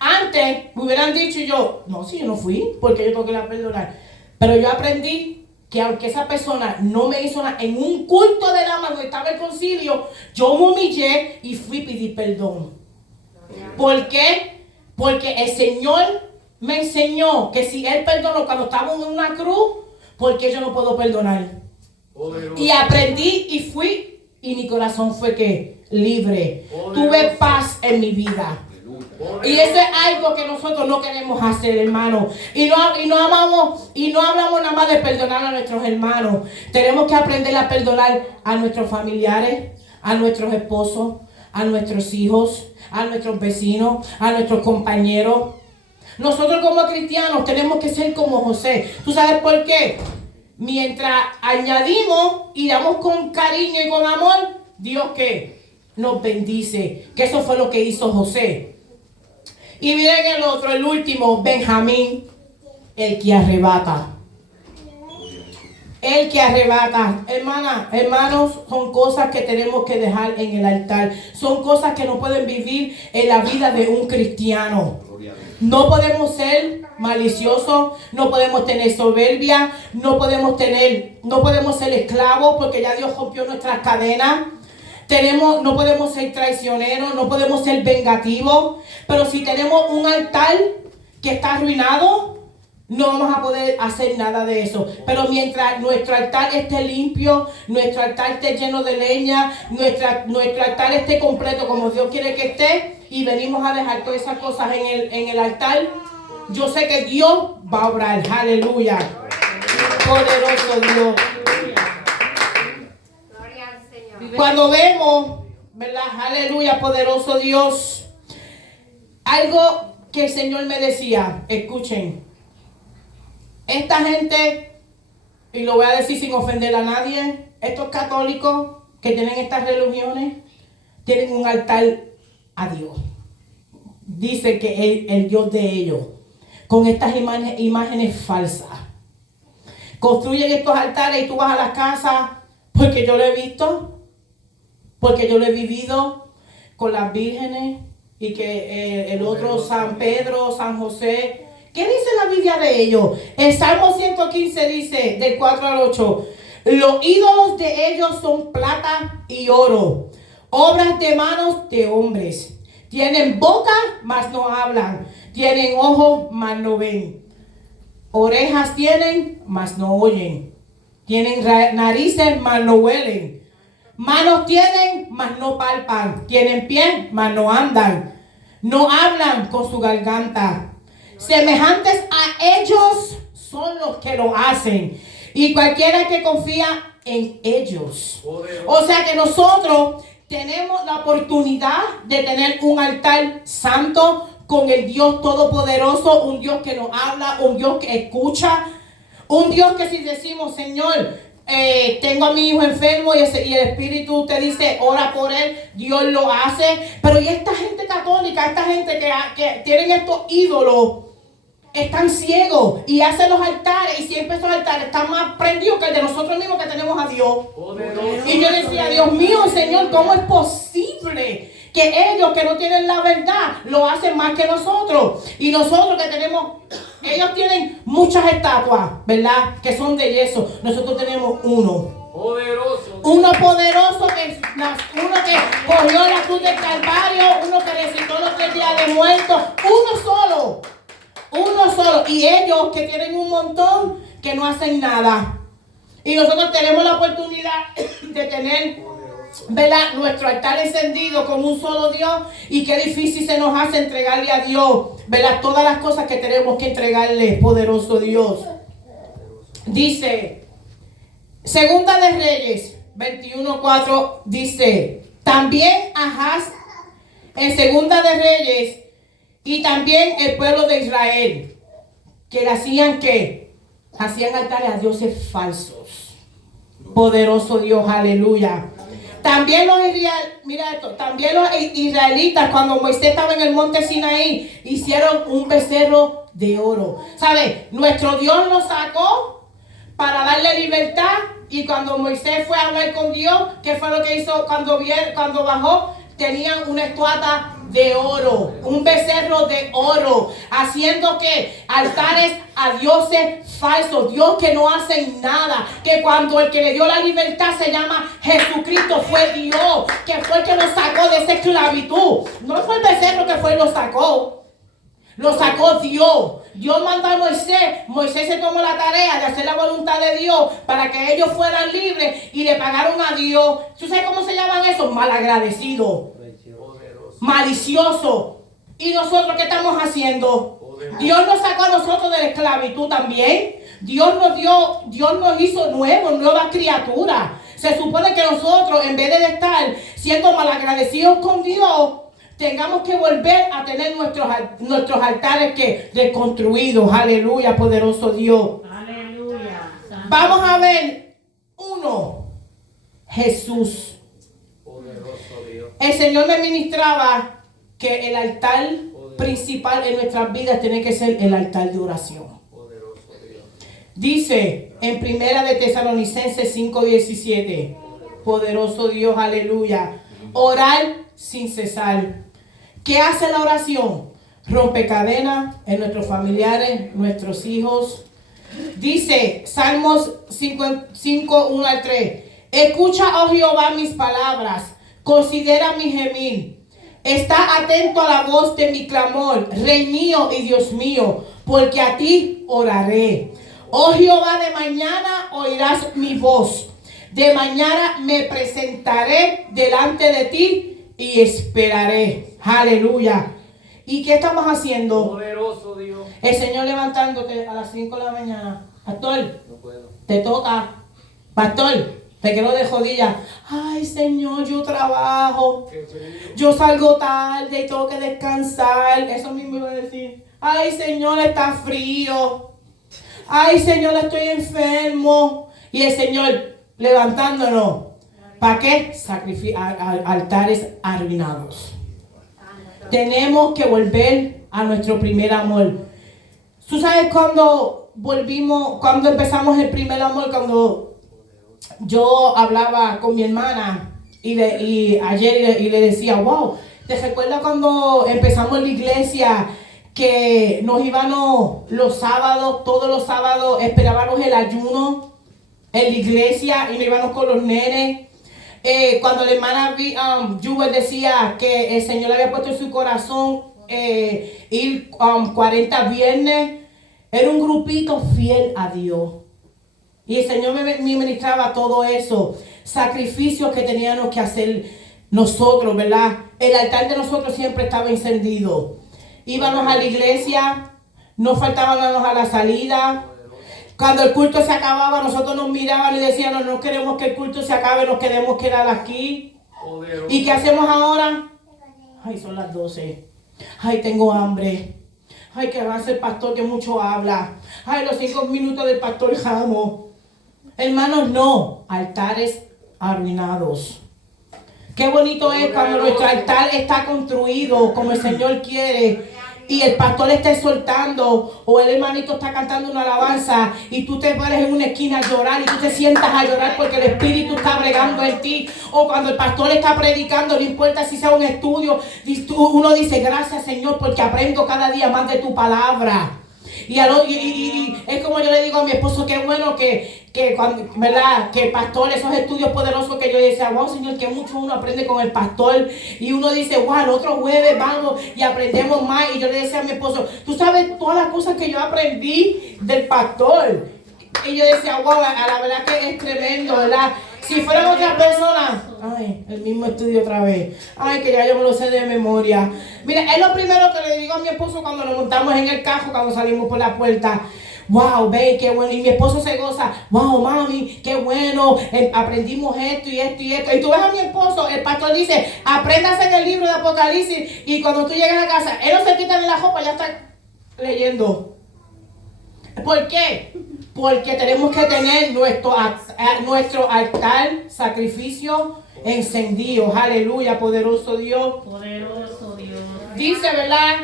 Antes me hubieran dicho yo, no, si yo no fui, porque yo tengo que la perdonar. Pero yo aprendí que aunque esa persona no me hizo nada, en un culto de damas donde estaba el concilio, yo me humillé y fui a pedir perdón. ¿Por qué? Porque el Señor me enseñó que si Él perdonó cuando estaba en una cruz, ¿por qué yo no puedo perdonar? Poderoso. Y aprendí y fui, y mi corazón fue que libre. Tuve paz en mi vida. Y eso es algo que nosotros no queremos hacer, hermano. Y no hablamos nada más de perdonar a nuestros hermanos. Tenemos que aprender a perdonar a nuestros familiares, a nuestros esposos, a nuestros hijos, a nuestros vecinos, a nuestros compañeros. Nosotros como cristianos tenemos que ser como José. ¿Tú sabes por qué? Mientras añadimos y damos con cariño y con amor, Dios ¿qué? Nos bendice. Que eso fue lo que hizo José. Y miren el otro, el último, Benjamín, el que arrebata. El que arrebata. Hermanos, son cosas que tenemos que dejar en el altar. Son cosas que no pueden vivir en la vida de un cristiano. No podemos ser maliciosos, no podemos tener soberbia, no podemos ser esclavos porque ya Dios rompió nuestras cadenas. No podemos ser traicioneros, no podemos ser vengativos. Pero si tenemos un altar que está arruinado, no vamos a poder hacer nada de eso. Pero mientras nuestro altar esté limpio, nuestro altar esté lleno de leña, nuestro altar esté completo como Dios quiere que esté, y venimos a dejar todas esas cosas en el altar, yo sé que Dios va a obrar. Aleluya. Poderoso Dios. Cuando vemos, ¿verdad? Aleluya, poderoso Dios. Algo que el Señor me decía, escuchen. Esta gente, y lo voy a decir sin ofender a nadie, estos católicos que tienen estas religiones, tienen un altar a Dios. Dice que el Dios de ellos, con estas imágenes falsas. Construyen estos altares y tú vas a las casas, porque yo lo he visto, porque yo lo he vivido. con las vírgenes y que el otro San Pedro, San José. ¿Qué dice la Biblia de ellos? El Salmo 115 dice, del 4 al 8, los ídolos de ellos son plata y oro, obras de manos de hombres. Tienen boca, mas no hablan. Tienen ojos, mas no ven. Orejas tienen, mas no oyen. Tienen narices, mas no huelen. Manos tienen, mas no palpan. Tienen pies, mas no andan. No hablan con su garganta. Semejantes a ellos son los que lo hacen. Y cualquiera que confía en ellos. O sea que nosotros tenemos la oportunidad de tener un altar santo con el Dios Todopoderoso, un Dios que nos habla, un Dios que escucha, un Dios que si decimos, Señor, tengo a mi hijo enfermo y el Espíritu te dice, ora por él, Dios lo hace. Pero y esta gente católica, esta gente que tienen estos ídolos, están ciegos y hacen los altares, y siempre esos altares están más prendidos que el de nosotros mismos que tenemos a Dios. Y yo decía, Dios mío, Señor, ¿cómo es posible que ellos que no tienen la verdad lo hacen más que nosotros? Y nosotros que tenemos, ellos tienen muchas estatuas, ¿verdad? Que son de yeso. Nosotros tenemos uno. Uno poderoso, uno que cogió la cruz del Calvario, uno que resucitó los 3 días de muertos, uno solo. Uno solo. Y ellos que tienen un montón que no hacen nada. Y nosotros tenemos la oportunidad de tener, ¿verdad?, nuestro altar encendido con un solo Dios. Y qué difícil se nos hace entregarle a Dios, ¿verdad?, todas las cosas que tenemos que entregarle, poderoso Dios. Dice, Segunda de Reyes 21:4 dice, también Ahaz en Segunda de Reyes, y también el pueblo de Israel, que le hacían ¿qué? Hacían altares a dioses falsos. Poderoso Dios, aleluya. También también los israelitas, cuando Moisés estaba en el monte Sinaí, hicieron un becerro de oro. ¿Sabe? Nuestro Dios nos sacó para darle libertad, y cuando Moisés fue a hablar con Dios, ¿qué fue lo que hizo cuando bajó? Tenían una estatua de oro, un becerro de oro, haciendo que altares a dioses falsos, Dios que no hacen nada, que cuando el que le dio la libertad se llama Jesucristo, fue Dios, que fue el que nos sacó de esa esclavitud. No fue el becerro que fue y lo sacó Dios. Dios mandó a Moisés se tomó la tarea de hacer la voluntad de Dios para que ellos fueran libres, y le pagaron a Dios. ¿Tú sabes cómo se llaman esos? Malagradecidos, maliciosos. ¿Y nosotros qué estamos haciendo? Dios nos sacó a nosotros de la esclavitud también. Dios nos hizo nuevas criaturas. Se supone que nosotros, en vez de estar siendo malagradecidos con Dios, tengamos que volver a tener nuestros altares que reconstruidos. Aleluya, poderoso Dios. Aleluya. Vamos a ver uno. Jesús. El Señor me ministraba que el altar principal en nuestras vidas tiene que ser el altar de oración. Dice en Primera de Tesalonicenses 5:17, poderoso Dios, aleluya, orar sin cesar. ¿Qué hace la oración? Rompe cadenas en nuestros familiares, nuestros hijos. Dice Salmos 5:1-3, escucha, oh Jehová, mis palabras, considera mi gemir. Está atento a la voz de mi clamor, Rey mío y Dios mío, porque a ti oraré. Oh Jehová, de mañana oirás mi voz. De mañana me presentaré delante de ti y esperaré. Aleluya. ¿Y qué estamos haciendo? Poderoso Dios. El Señor levantándote a las 5 de la mañana. Pastor, No puedo. te toca. Pastor, te quedo de jodilla. Ay, Señor, yo trabajo. Yo salgo tarde y tengo que descansar. Eso mismo iba a decir. Ay, Señor, está frío. Ay, Señor, estoy enfermo. Y el Señor levantándonos. ¿Para qué? Altares arruinados. Tenemos que volver a nuestro primer amor. ¿Tú sabes cuando empezamos el primer amor? Cuando yo hablaba con mi hermana y le decía, wow, ¿Te recuerdas cuando empezamos la iglesia que nos íbamos los sábados, todos los sábados esperábamos el ayuno en la iglesia y nos íbamos con los nenes? Cuando la hermana Jubel decía que el Señor le había puesto en su corazón ir 40 viernes, era un grupito fiel a Dios. Y el Señor me ministraba todo eso, sacrificios que teníamos que hacer nosotros, ¿verdad? El altar de nosotros siempre estaba encendido. Íbamos a la iglesia, no faltábamos a la salida. Cuando el culto se acababa, nosotros nos miraban y decíamos, no queremos que el culto se acabe, nos queremos quedar aquí. ¿Y qué hacemos ahora? Ay, son las 12. Ay, tengo hambre. Ay, que avance el pastor que mucho habla. Ay, los 5 minutos del pastor Jamo. Hermanos, no. Altares arruinados. Qué bonito es cuando nuestro altar está construido como el Señor quiere. Y el pastor está exhortando, o el hermanito está cantando una alabanza, y tú te pares en una esquina a llorar, y tú te sientas a llorar porque el Espíritu está bregando en ti. O cuando el pastor está predicando, no importa si sea un estudio, uno dice, gracias Señor, porque aprendo cada día más de tu palabra. Y es como yo le digo a mi esposo, qué bueno que cuando, ¿verdad? Que el pastor, esos estudios poderosos que yo decía, wow Señor, que mucho uno aprende con el pastor. Y uno dice, wow, el otro jueves vamos y aprendemos más. Y yo le decía a mi esposo, tú sabes todas las cosas que yo aprendí del pastor. Y yo decía, wow, a la verdad que es tremendo, ¿verdad? Si fueran otras personas, ay, el mismo estudio otra vez. Ay, que ya yo me lo sé de memoria. Mira, es lo primero que le digo a mi esposo cuando nos montamos en el carro, cuando salimos por la puerta. Wow, ve, qué bueno. Y mi esposo se goza. Wow, mami, qué bueno. Aprendimos esto y esto y esto. Y tú ves a mi esposo, el pastor dice, apréndase en el libro de Apocalipsis. Y cuando tú llegas a casa, él no se quita de la ropa, ya está leyendo. ¿Por qué? Porque tenemos que tener nuestro altar, sacrificio encendido. Aleluya, poderoso Dios. Poderoso Dios. Dice, ¿verdad?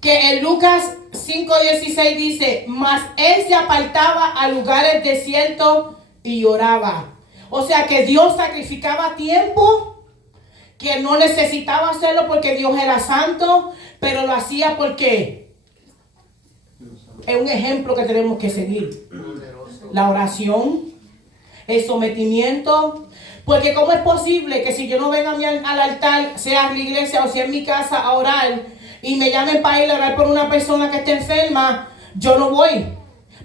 Que en Lucas 5:16 dice, mas él se apartaba a lugares desiertos y oraba. O sea que Dios sacrificaba tiempo, que no necesitaba hacerlo porque Dios era santo, pero lo hacía porque es un ejemplo que tenemos que seguir. La oración, el sometimiento. Porque ¿cómo es posible que si yo no vengo al altar, sea en la iglesia o sea en mi casa a orar, y me llamen para ir a orar por una persona que esté enferma, yo no voy?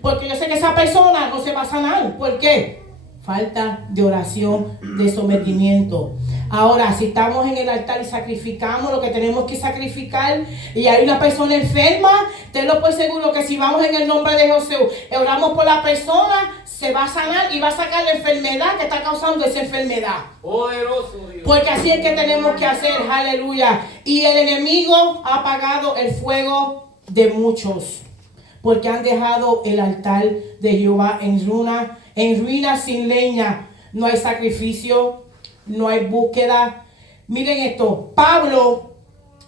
Porque yo sé que esa persona no se va a sanar. ¿Por qué? Falta de oración, de sometimiento. Ahora, si estamos en el altar y sacrificamos lo que tenemos que sacrificar, y hay una persona enferma, tenlo por seguro que si vamos en el nombre de Jesús, oramos por la persona, se va a sanar y va a sacar la enfermedad que está causando esa enfermedad. Poderoso Dios. Porque así es que tenemos que hacer, aleluya. Y el enemigo ha apagado el fuego de muchos, porque han dejado el altar de Jehová en ruina sin leña. No hay sacrificio, no hay búsqueda. Miren esto, Pablo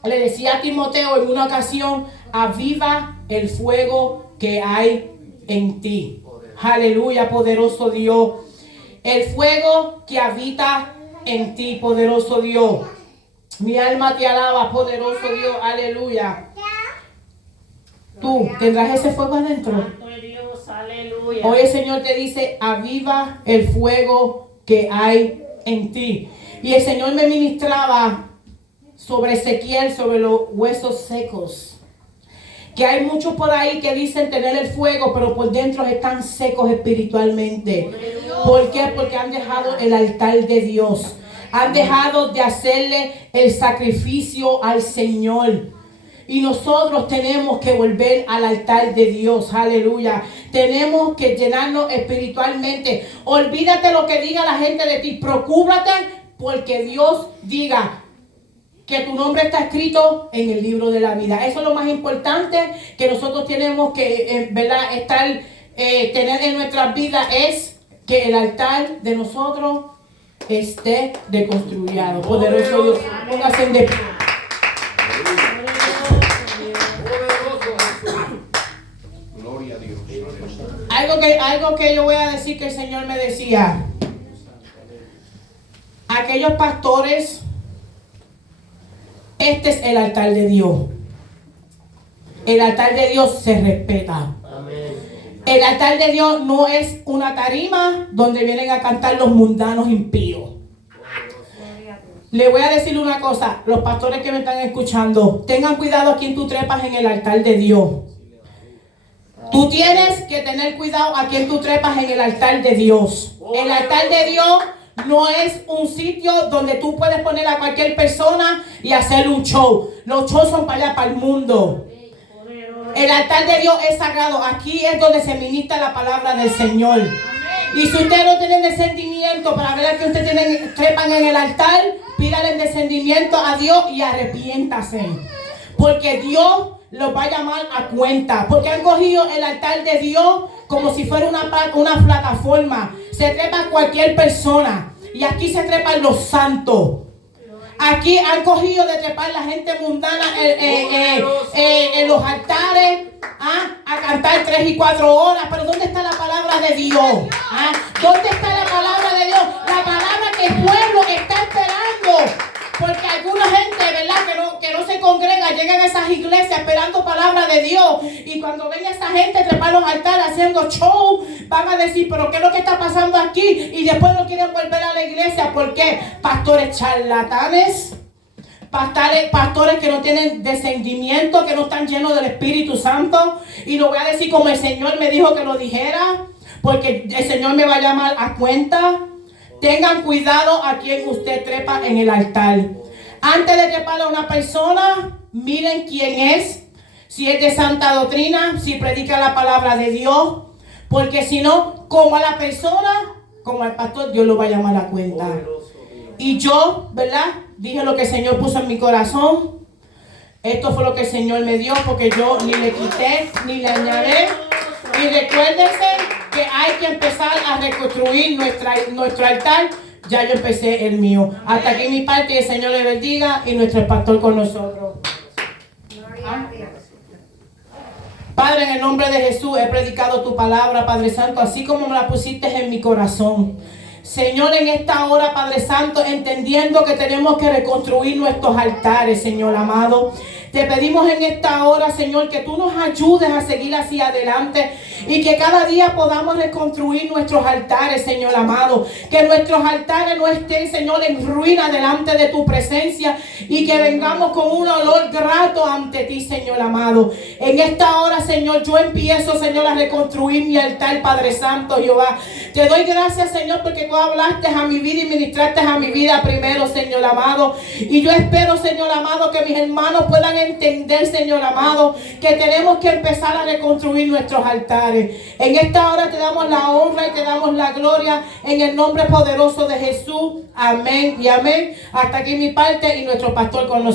le decía a Timoteo en una ocasión, aviva el fuego que hay en ti. Aleluya, poderoso Dios. El fuego que habita en ti, poderoso Dios. Mi alma te alaba, poderoso Dios. Aleluya. Tú tendrás ese fuego adentro. Santo es Dios, aleluya. Hoy el Señor te dice, aviva el fuego que hay en ti. Y el Señor me ministraba sobre Ezequiel, sobre los huesos secos. Que hay muchos por ahí que dicen tener el fuego, pero por dentro están secos espiritualmente. ¿Por qué? Porque han dejado el altar de Dios. Han dejado de hacerle el sacrificio al Señor. Y nosotros tenemos que volver al altar de Dios. Aleluya. Tenemos que llenarnos espiritualmente. Olvídate lo que diga la gente de ti. Preocúpate porque Dios diga que tu nombre está escrito en el libro de la vida. Eso es lo más importante que nosotros tenemos que, ¿verdad? Tener en nuestras vidas, es que el altar de nosotros esté deconstruido. Poderoso Dios. Póngase de pie. Gloria a Dios. Algo que yo voy a decir que el Señor me decía. Aquellos pastores este es el altar de Dios. El altar de Dios se respeta. El altar de Dios no es una tarima donde vienen a cantar los mundanos impíos. Le voy a decir una cosa, los pastores que me están escuchando, tengan cuidado a quien tú trepas en el altar de Dios. Tú tienes que tener cuidado a quien tú trepas en el altar de Dios. El altar de Dios no es un sitio donde tú puedes poner a cualquier persona y hacer un show. Los shows son para allá, para el mundo. El altar de Dios es sagrado. Aquí es donde se ministra la palabra del Señor. Y si usted no tiene descendimiento para ver a que usted trepan en el altar, pídale el descendimiento a Dios y arrepiéntase. Porque Dios los va a llamar a cuenta. Porque han cogido el altar de Dios como si fuera una plataforma. Se trepa cualquier persona. Y aquí se trepan los santos. Aquí han cogido de trepar la gente mundana en los altares a cantar 3 y 4 horas. Pero ¿dónde está la palabra de Dios? ¿Dónde está la palabra de Dios? La palabra que el pueblo está esperando. Porque alguna gente, ¿verdad? Que no se congrega, llegan a esas iglesias esperando palabra de Dios. Y cuando ven a esa gente trepar los altares haciendo show, van a decir, pero ¿qué es lo que está pasando aquí? Y después no quieren volver a la iglesia. ¿Por qué? Pastores charlatanes. Pastores que no tienen descendimiento, que no están llenos del Espíritu Santo. Y lo voy a decir como el Señor me dijo que lo dijera. Porque el Señor me va a llamar a cuenta. Tengan cuidado a quien usted trepa en el altar. Antes de trepar a una persona, miren quién es. Si es de santa doctrina, si predica la palabra de Dios. Porque si no, como a la persona, como al pastor, Dios lo va a llamar a cuenta. Y yo, ¿verdad? Dije lo que el Señor puso en mi corazón. Esto fue lo que el Señor me dio, porque yo ni le quité, ni le añadí. Y recuérdense que hay que empezar a reconstruir nuestro altar. Ya yo empecé el mío. Hasta aquí mi parte y el Señor le bendiga y nuestro pastor con nosotros. Padre, en el nombre de Jesús he predicado tu palabra, Padre Santo, así como me la pusiste en mi corazón. Señor, en esta hora, Padre Santo, entendiendo que tenemos que reconstruir nuestros altares, Señor amado. Te pedimos en esta hora, Señor, que tú nos ayudes a seguir hacia adelante y que cada día podamos reconstruir nuestros altares, Señor amado. Que nuestros altares no estén, Señor, en ruina delante de tu presencia y que vengamos con un olor grato ante ti, Señor amado. En esta hora, Señor, yo empiezo, Señor, a reconstruir mi altar, Padre Santo, Jehová. Te doy gracias, Señor, porque tú hablaste a mi vida y ministraste a mi vida primero, Señor amado. Y yo espero, Señor amado, que mis hermanos puedan entender, Señor amado, que tenemos que empezar a reconstruir nuestros altares. En esta hora te damos la honra y te damos la gloria en el nombre poderoso de Jesús. Amén y amén. Hasta aquí mi parte y nuestro pastor con nosotros.